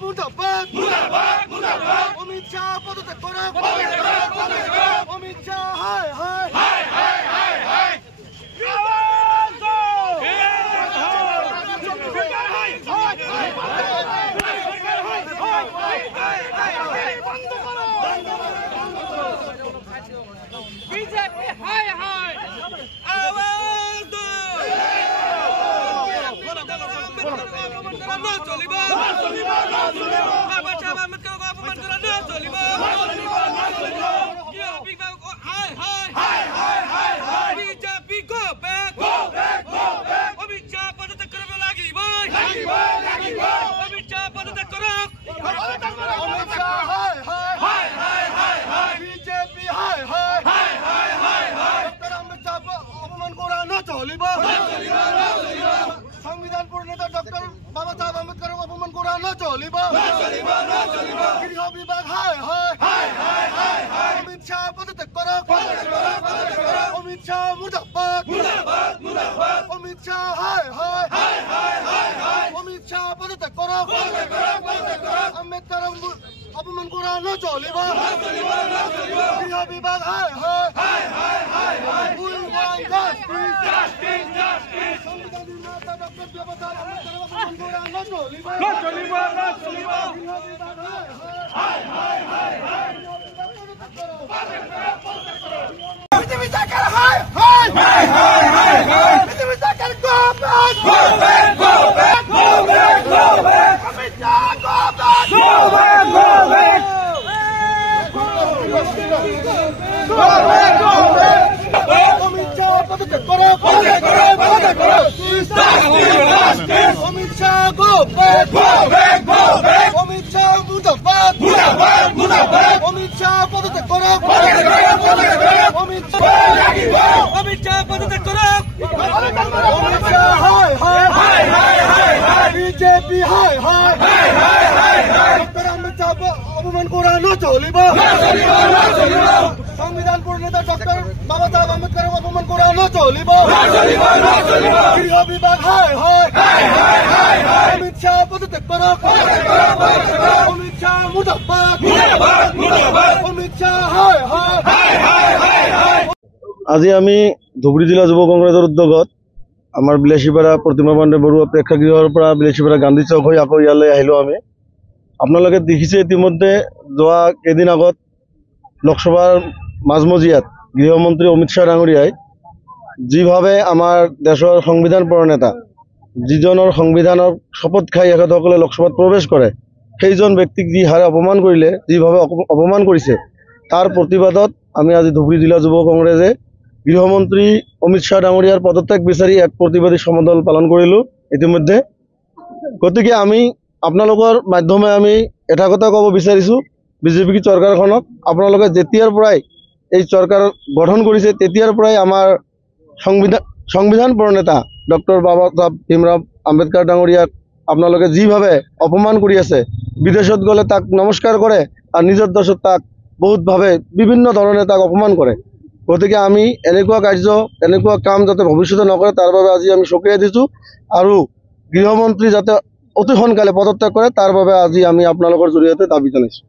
মুর্দাবাদ অমিত শাহ পদত্যাগ করো অমিত শাহ হায় হায় বিজেপি হায় হায় আওয়াজ দো না চলিব বাবা সাহেব আম্বেদকর অপমান করা না চলিব হায় হায় BJP go back Amit Shah পদত্যাগ করবে লাগিব অমিত শাহ পদত্যাগ করো অমিত শাহ হায় হায় বিজেপি হায় হায় ডক্টর আম্বেদকর অপমান করা না চলিব সংবিধান প্রণেতা ডক্টর বাবা সাহেব আম্বেদকর অপমান করা না চলিব গৃহ বিভাগ হায় হায় অমিত শাহ পদত্যাগ করো অমিত শাহ মুর্দাবাদ অমিত শাহ হায় হায় অমিত শাহ পদত্যাগ করো আম্বেদকর অপমান করা না চলিব গৃহ বিভাগ হায় হায় We want justice. সংবিধান নির্মাতা ডক্টর বাবা সাহেব আম্বেদকর অপমান করা না চলিব গৃহ বিভাগ হায় পৃথিবী সরকার হায় পৃথিবী সরকার go back Amit Shah go back Amit Shah পদত্যাগ করো অমিত শাহ go back অমিত শাহ মুর্দাবাদ অমিত শাহ পদত্যাগ করো অমিত শাহ পদত্যাগ করো অমিত শাহ হায় বিজেপি হায় ডক্টর আম্বেদকর অপমান করা না চলিব সংবিধান প্রণেতা ডক্টর বাবা সাহেব আম্বেদকর অপমান করা না চলিব গৃহ বিভাগ হায় অমিত শাহ পদত্যাগ করো অমিত শাহ মুর্দাবাদ অমিত শাহ হায় আজি আমি ধুবুৰী জিলা যুৱ কংগ্ৰেছৰ উদ্যোগত আমাৰ বিলাসীপাৰা প্ৰতিমা পাণ্ডে বৰুৱা প্ৰেক্ষাগৃহৰ পৰা বিলাসীপাৰা গান্ধী চৌক হৈ আকৌ ইয়ালৈ আহিলোঁ আমি। আপোনালোকে দেখিছে ইতিমধ্যে যোৱা কেইদিন আগত লোকসভাৰ মাজমজিয়াত গৃহমন্ত্ৰী অমিত শ্বাহ ডাঙৰীয়াই যিভাৱে আমাৰ দেশৰ সংবিধান প্ৰণেতা যিজনৰ সংবিধানৰ শপত খাই এখেতসকলে লোকসভাত প্ৰৱেশ কৰে সেইজন ব্যক্তিক যি হাৰে অপমান কৰিলে যিভাৱে অপমান কৰিছে তাৰ প্ৰতিবাদত আমি আজি ধুবুৰী জিলা যুৱ কংগ্ৰেছে গৃহমন্ত্ৰী অমিত শ্বাহ ডাঙৰীয়াৰ পদত্যাগ বিচাৰি এক প্ৰতিবাদী সমদল পালন কৰিলোঁ ইতিমধ্যে। গতিকে আমি আপোনালোকৰ মাধ্যমে আমি এটা কথা ক'ব বিচাৰিছোঁ বিজেপি চৰকাৰখনক, আপোনালোকে যেতিয়াৰ পৰাই এই চৰকাৰ গঠন কৰিছে তেতিয়াৰ পৰাই আমাৰ সংবিধান প্ৰণেতা ডক্টৰ বাবা সাহেব ভীমৰাও আম্বেদকাৰ ডাঙৰীয়াক আপোনালোকে যিভাৱে অপমান কৰি আছে, বিদেশত গ'লে তাক নমস্কাৰ কৰে আৰু নিজৰ দেশত তাক বহুতভাৱে বিভিন্ন ধৰণে তাক অপমান কৰে। গতিকে আমি এনেকুৱা কাৰ্য এনেকুৱা কাম যাতে ভৱিষ্যতে নকৰে তাৰ বাবে আজি আমি চকিয়াই দিছোঁ আৰু গৃহমন্ত্ৰী যাতে অতি সোনকালে পদত্যাগ কৰে তাৰ বাবে আজি আমি আপোনালোকৰ জৰিয়তে দাবী জনাইছোঁ।